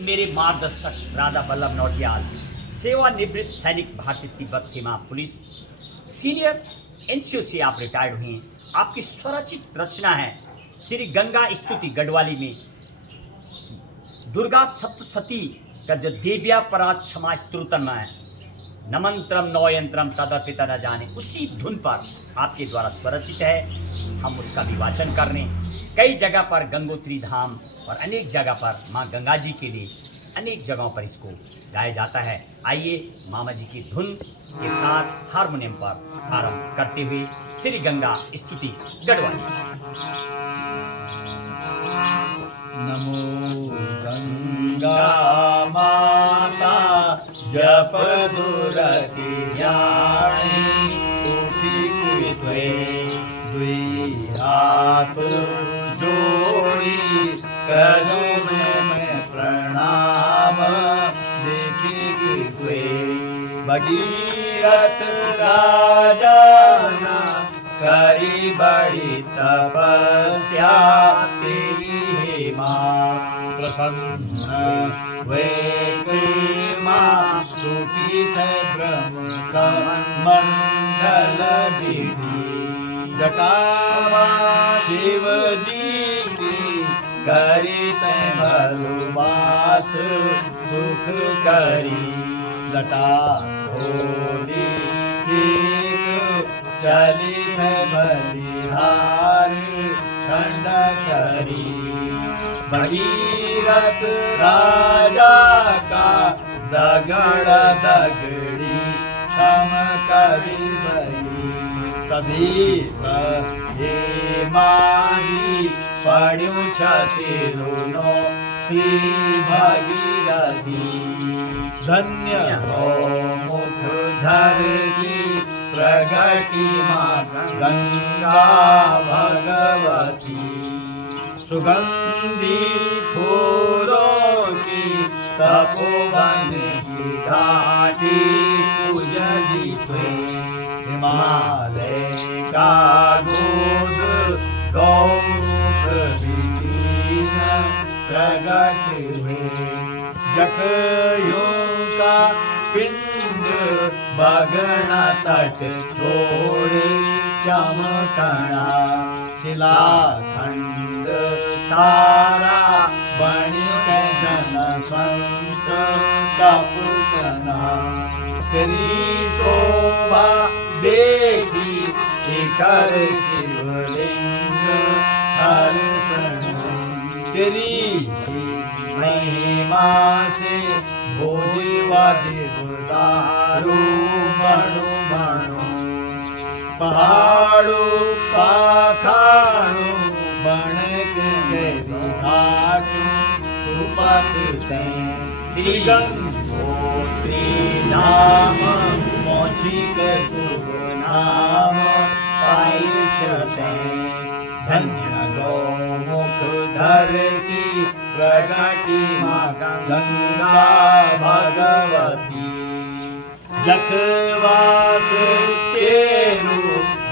मेरे मार्गदर्शक राधा वल्लभ नौटियाल, सेवानिवृत्त सैनिक, भारतीय तिब्बत सीमा पुलिस, सीनियर एनसीओ से आप रिटायर्ड हुए हैं। आपकी स्वरचित रचना है श्री गंगा स्तुति गढ़वाली में दुर्गा सप्तशती का जो देव्या परात क्षमा स्तुतन है, नमंत्रम नौयंत्रम तदर्पित न जाने, उसी धुन पर आपके द्वारा स्वरचित है। हम उसका विवाचन करने कई जगह पर गंगोत्री धाम और अनेक जगह पर माँ गंगा जी के लिए अनेक जगहों पर इसको गाया जाता है। आइए मामा जी की धुन के साथ हारमोनियम पर आरंभ करते हुए श्री गंगा स्तुति गढ़वाली। नमो गंगा माता जप दुरति जानी, उठिक त्वे दुई हाथ जोड़ी करूँ मैं प्रणाम। देखी त्वे भगीरथ राजना करी बड़ी तपस्या, तेरी हे माँ प्रसन्न वे कृमा, सुखी थे ब्रह्म मंडल विधि। जटावा शिव जी की करी ते भरुवास, सुख करी लटा होली चली है बलिहार खंड करी। भगीरथ राजा का दगड़ दगड़ी क्षम करी बली, तभी हे मारी पड़ू छति दोनों श्री भगीरथी। धन्य हो मुख धर की प्रगति माँ गंगा भगवती। सुगंधी फूलों की तपोवन की घाटी पूजनी त्वे। हिमालय का दूध गौमुख विलीन प्रगट हुए। जखयों का पिंड बगना तट छोड़े चमकना, शिलाखंड सारा बनी के जन संत तपकना। तेरी शोभा देखी शिखर शिवलिंग हर्षण, तेरी महिमा से भोजवा देवदारू बणु बणु। पहाड़ो पाखाड़ो बणक गरी घाटू, सुपथ ते श्री गंगोत्री धाम पहुँची के शुभ नाम पाई छते। धन्य गौमुख धर की प्रगति माँ गंगा भगवती। जखवास तेरु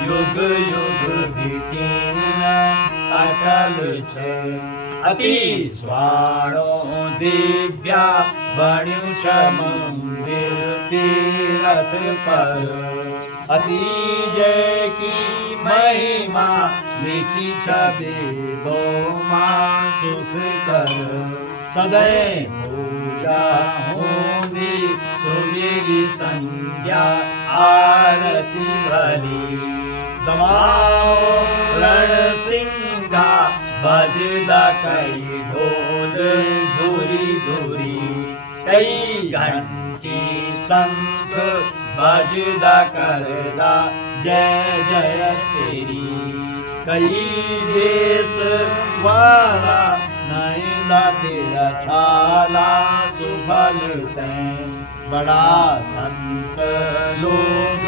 युग युग बिटिन अटल छे, अति स्वाणो दिव्या बण्यु छ मंदिर तीरथ पर। अति जय की महिमा लिखी छबेदो माँ सुख कर। सदैव पूजा होंदी सुमेरी संध्या आरती भली। दमाओ रण सिंगा बजदा कई ढोल धुरी धुरी। कई घंटी शंख बजदा करदा जय जय तेरी। कई देश वाला नैंदा तेरा छाला सुफल तैं। बड़ा संत लोग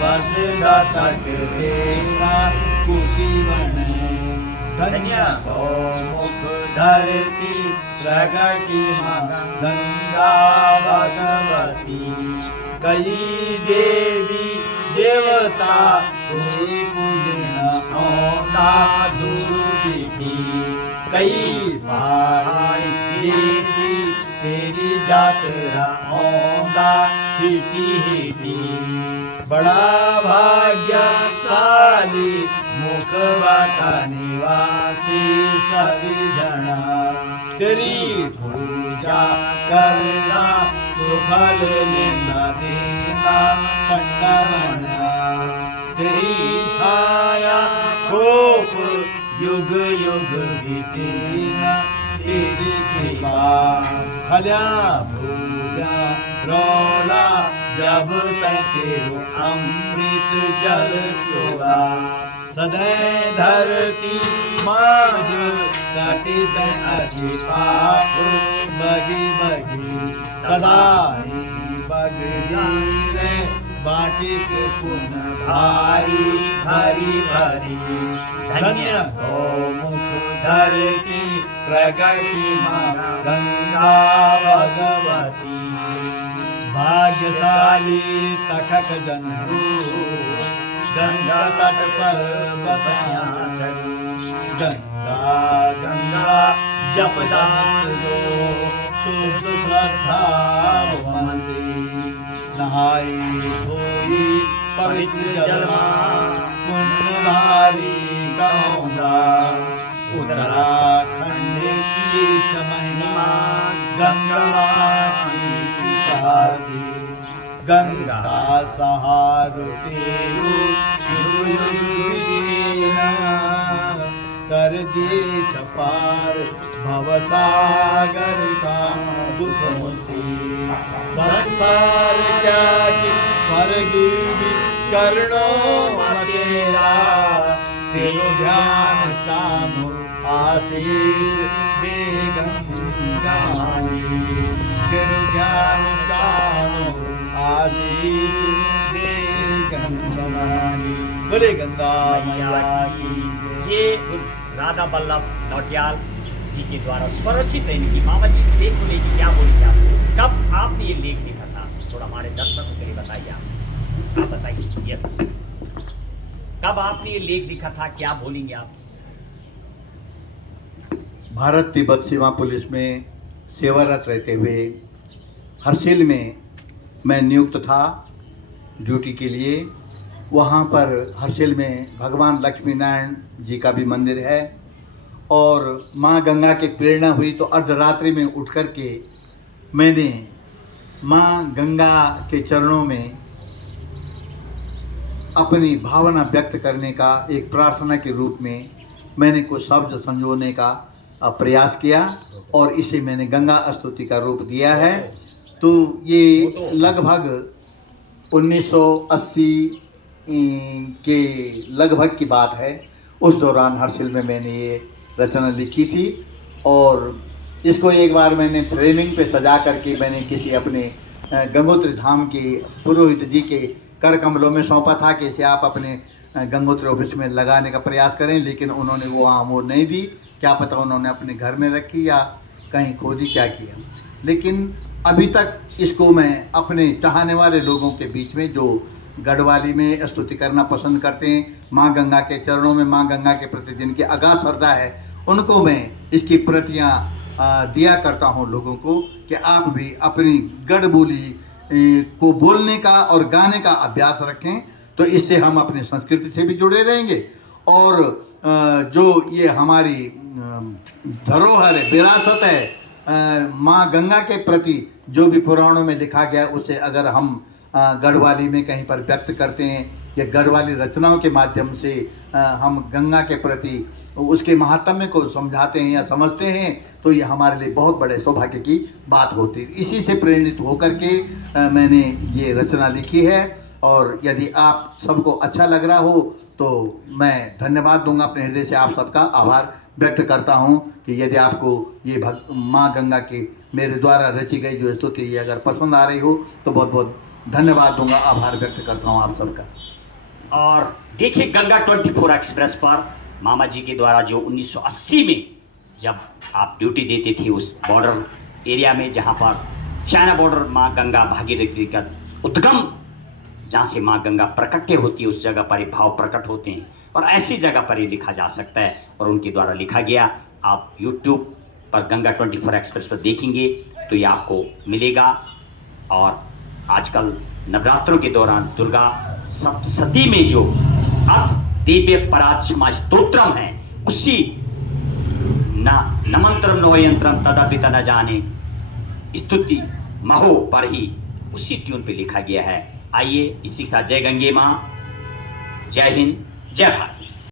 बसदा तट तेरा कुटी बने। धन्य गौमुख धरती प्रगति माँ गंगा भगवती। कई देवी देवता तुई पूजन औंदा दुर्विधि। कई भाई देसी तेरी यात्रा आਉਂਦਾ ਹੀਟੀ ਹੀਟੀ बड़ा भाग्यशाली मुखवा का निवासी सभी जना तेरी पूजा करना सुफल लेना देना पंडमना तेरी छाया छोप युग युग बीतेना तेरी कृपा भल्या भूल्या रोला जब तक तेरो अमृत जल चोला सदै धरती माज कटित अति पाप बगी बगी सदाई बगली रे बाटिक पुन भारी भरी भरी धन्य गौमुख धर की प्रगति माँ गंगा भगवती भाग्यशाली तखक जन्मू गंगा तट पर बसा गंगा गंगा जपदान जो शुद्ध श्रद्धा मन से नहाई धोई पवित्र जलमा पुण्य भारी कमौला उत्तराखंड की महिमा गंगा की कृपा से गंगा सहार तेरू कर दे छपार भवसागर का दुखों से संसार क्या कि स्वर्ग भी करणो तेरा तेरो ध्यान चामो आशीष दे गंगामाई तेरो ध्यान चामो आशीष दे गंगामाई बोले गंगा मैया की ये राधा वल्लभ नौटियाल जी के द्वारा स्वरचित है इनकी। मामा जी इस लेख को लेकर क्या बोलेंगे आप? कब आपने ये लेख लिखा था? थोड़ा हमारे दर्शकों के लिए बताइए आप बताइए। यस, कब आपने ये लेख लिखा था, क्या बोलेंगे आप? भारत तिब्बत सीमा पुलिस में सेवारत रहते हुए हर्षिल में मैं नियुक्त था ड्यूटी के लिए। वहाँ पर हर्षिल में भगवान लक्ष्मी नारायण जी का भी मंदिर है और माँ गंगा की प्रेरणा हुई तो अर्धरात्रि में उठ कर के मैंने माँ गंगा के चरणों में अपनी भावना व्यक्त करने का एक प्रार्थना के रूप में मैंने कुछ शब्द संजोने का प्रयास किया और इसे मैंने गंगा स्तुति का रूप दिया है। तो ये लगभग 1980 के लगभग की बात है। उस दौरान हर्षिल में मैंने ये रचना लिखी थी और इसको एक बार मैंने फ्रेमिंग पे सजा करके मैंने किसी अपने गंगोत्री धाम के पुरोहित जी के कर कमलों में सौंपा था कि इसे आप अपने गंगोत्री ऑफिस में लगाने का प्रयास करें, लेकिन उन्होंने वो आमोद नहीं दी। क्या पता उन्होंने अपने घर में रखी या कहीं खोदी, क्या किया। लेकिन अभी तक इसको मैं अपने चाहने वाले लोगों के बीच में जो गढ़वाली में स्तुति करना पसंद करते हैं, माँ गंगा के चरणों में माँ गंगा के प्रति जिनकी अगाध श्रद्धा है, उनको मैं इसकी प्रतियाँ दिया करता हूँ लोगों को कि आप भी अपनी गढ़ बोली को बोलने का और गाने का अभ्यास रखें। तो इससे हम अपनी संस्कृति से भी जुड़े रहेंगे और जो ये हमारी धरोहर है, विरासत है, माँ गंगा के प्रति जो भी पुराणों में लिखा गया उसे अगर हम गढ़वाली में कहीं पर व्यक्त करते हैं या गढ़वाली रचनाओं के माध्यम से हम गंगा के प्रति उसके महात्म्य को समझाते हैं या समझते हैं, तो ये हमारे लिए बहुत बड़े सौभाग्य की बात होती है। इसी से प्रेरित होकर के मैंने ये रचना लिखी है और यदि आप सबको अच्छा लग रहा हो तो मैं धन्यवाद दूंगा अपने हृदय से। आप सबका आभार व्यक्त करता हूँ कि यदि आपको ये माँ गंगा की मेरे द्वारा रची गई जो स्तुति ये अगर पसंद आ रही हो तो बहुत बहुत धन्यवाद दूंगा, आभार व्यक्त करता हूँ आप सबका। और देखिए गंगा 24 एक्सप्रेस पर मामा जी के द्वारा जो 1980 में जब आप ड्यूटी देते थे उस बॉर्डर एरिया में जहाँ पर चाइना बॉर्डर माँ गंगा भागीरथी का उद्गम, जहाँ से माँ गंगा प्रकट होती है, उस जगह पर ये भाव प्रकट होते हैं और ऐसी जगह पर ये लिखा जा सकता है और उनके द्वारा लिखा गया। आप YouTube पर गंगा 24 एक्सप्रेस पर देखेंगे तो ये आपको मिलेगा। और आजकल नवरात्रों के दौरान दुर्गा सप्तशती में जो अथ दिव्य परात क्षमा स्तोत्रम है, उसी नमंत्रम नो यंत्रम तदपिता न जाने स्तुति महो पर ही उसी ट्यून पे लिखा गया है। आइए इसी के साथ जय गंगे माँ, जय हिंद, जय भारत।